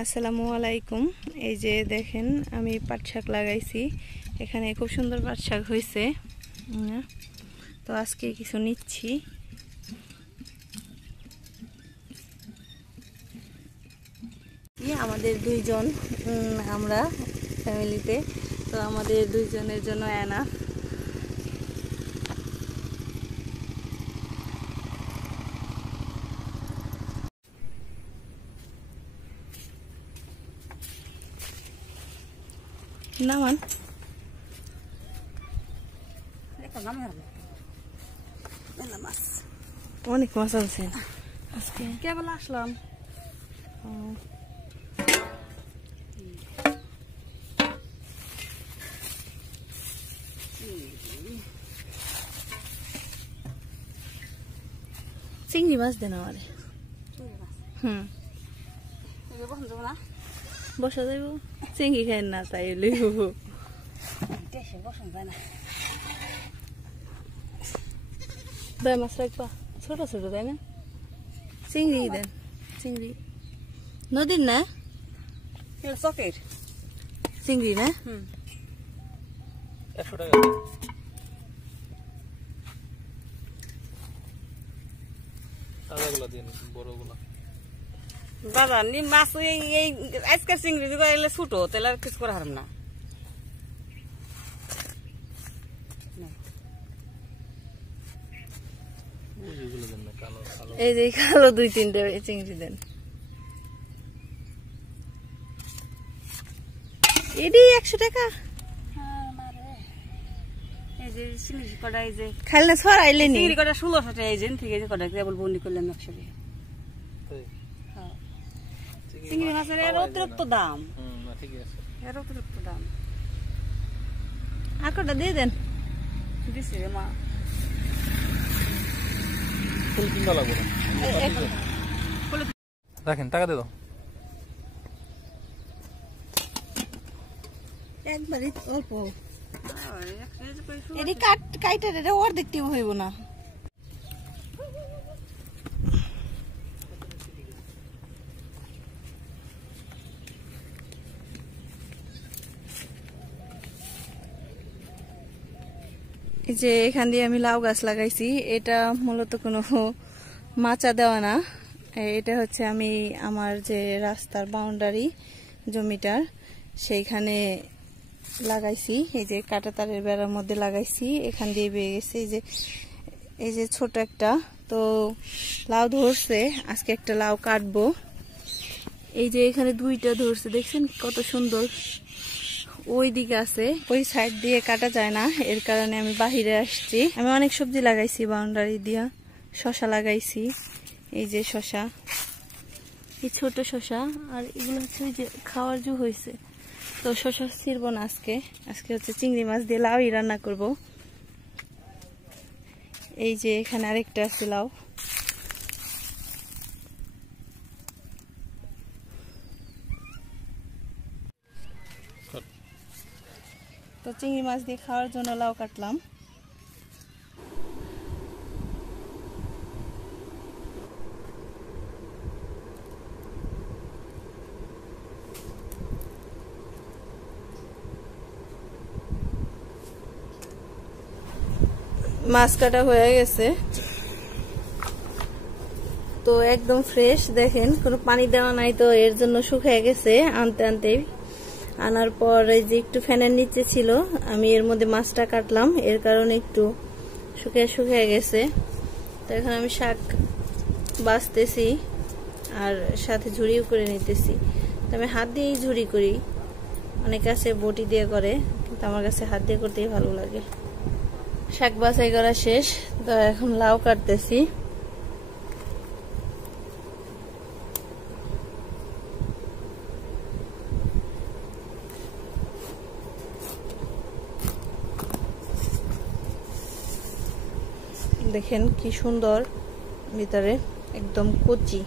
আসসালামু আলাইকুম। এই যে দেখেন আমি পাট শাক লাগাইছি, এখানে খুব সুন্দর পাট শাক হয়েছে। তো আজকে কিছু নিচ্ছি। আমাদের দুইজন আমরা ফ্যামিলিতে, তো আমাদের দুইজনের জন্য এনা। নামান অনেক মাছ আছে আজকে। কেবল আসলাম। চিংড়ি মাছ দেন আমারে। বসা যাইব, চিংড়ি খাই না তাই লইব। দই মাছ রাখবা, ছোট ছোট তাই না? চিংড়ি দেন, চিংড়ি নদীর না, চকের চিংড়ি না। 100 টাকা। তাজাগুলো দিন, বড়গুলো। দাদা নি মাছ এই আজকের চিংড়ি যদি এলে ছোট তাহলে আর কিছু করা হারাম না। এই যে কালো 2-3টে চিংড়ি দেন। এডি 100 টাকা। এই যে চিংড়ি কড়া, এই যে খালি না ছড়াইলে নি চিংড়ি কড়া 1600 টাকা। এই যে ঠিক আছে, কড়া কেবল বন্দি করলাম 100 টাকা। চিংড়ি মাছের এর অতিরিক্ত দাম। ঠিকই আছে, এর অতিরিক্ত দাম। আকটা দিয়ে দেন। দিছি রে মা। ফুল কিনবা লাগবে না। দেখেন টাকা দে দাও। একবারই অল্প। এডি কাইটা রে ওর দেখতে হইব না। এই যে এখান দিয়ে আমি লাউ গাছ লাগাইছি, এটা মূলত কোনো মাচা দেওয়া না, এটা হচ্ছে আমি আমার যে রাস্তার বাউন্ডারি জমিটার সেইখানে লাগাইছি। এই যে কাঁটা তারের বেড়ার মধ্যে লাগাইছি, এখান দিয়ে বেয়ে গেছে। এই যে ছোট একটা তো লাউ ধরছে, আজকে একটা লাউ কাটবো। এই যে এখানে 2টা ধরছে, দেখছেন কত সুন্দর। ওই দিকে আছে, ওই সাইড দিয়ে কাটা যায় না, এর কারণে আমি বাহিরে আসছি। আমি অনেক সবজি লাগাইছি বাউন্ডারি দিয়া, শশা লাগাইছি। এই যে শশা, এই ছোট শশা, আর এগুলো হচ্ছে ওই যে খাওয়ার জু হয়েছে। তো শশা ছিড়বো না আজকে, আজকে হচ্ছে চিংড়ি মাছ দিয়ে লাউই রান্না করব। এই যে এখানে আরেকটা আছে লাউ। তো চিংড়ি মাছ দিয়ে খাওয়ার জন্য লাউ কাটলাম। মাছ কাটা হয়ে গেছে, তো একদম ফ্রেশ। দেখেন কোনো পানি দেওয়া নাই, তো এর জন্য শুকিয়ে গেছে আনতে আনতেই। আনার পর এই যে একটু ফ্যানের নিচে ছিল, আমি এর মধ্যে মাছটা কাটলাম, এর কারণে একটু শুকিয়ে গেছে। তো এখন আমি শাক বাছতেছি আর সাথে ঝুড়িও করে নিতেছি। তো আমি হাত দিয়েই ঝুড়ি করি, অনেক আছে বটি দিয়ে করে, কিন্তু আমার কাছে হাত দিয়ে করতেই ভালো লাগে। শাক বাছাই করা শেষ, তো এখন লাউ কাটতেছি। দেখেন কি সুন্দর, ভিতরে একদম কচি।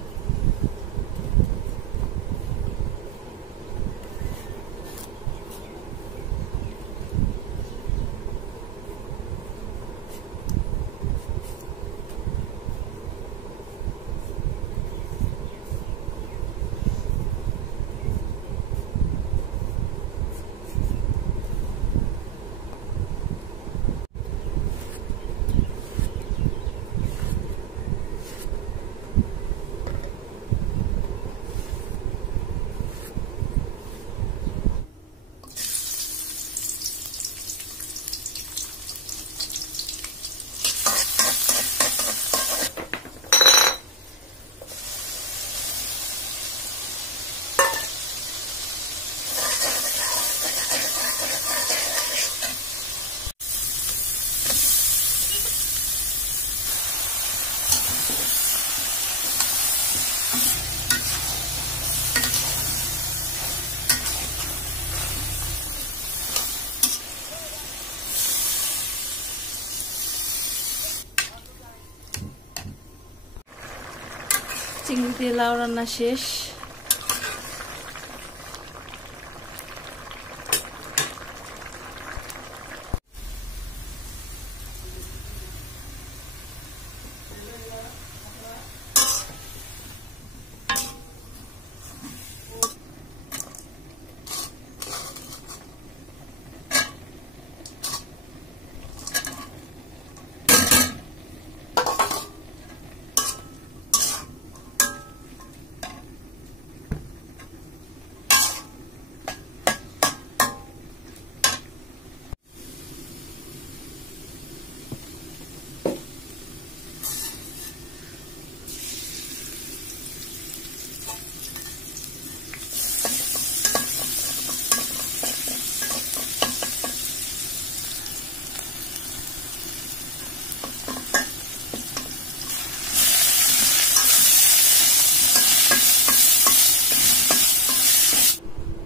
চিংড়ি দিয়ে লাউ রান্না শেষ।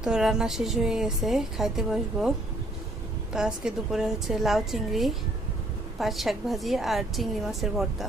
তো রান্না শেষ হয়ে গেছে, খাইতে বসবো। তো আজকে দুপুরে হচ্ছে লাউ চিংড়ি, পাট শাক ভাজি আর চিংড়ি মাছের ভর্তা।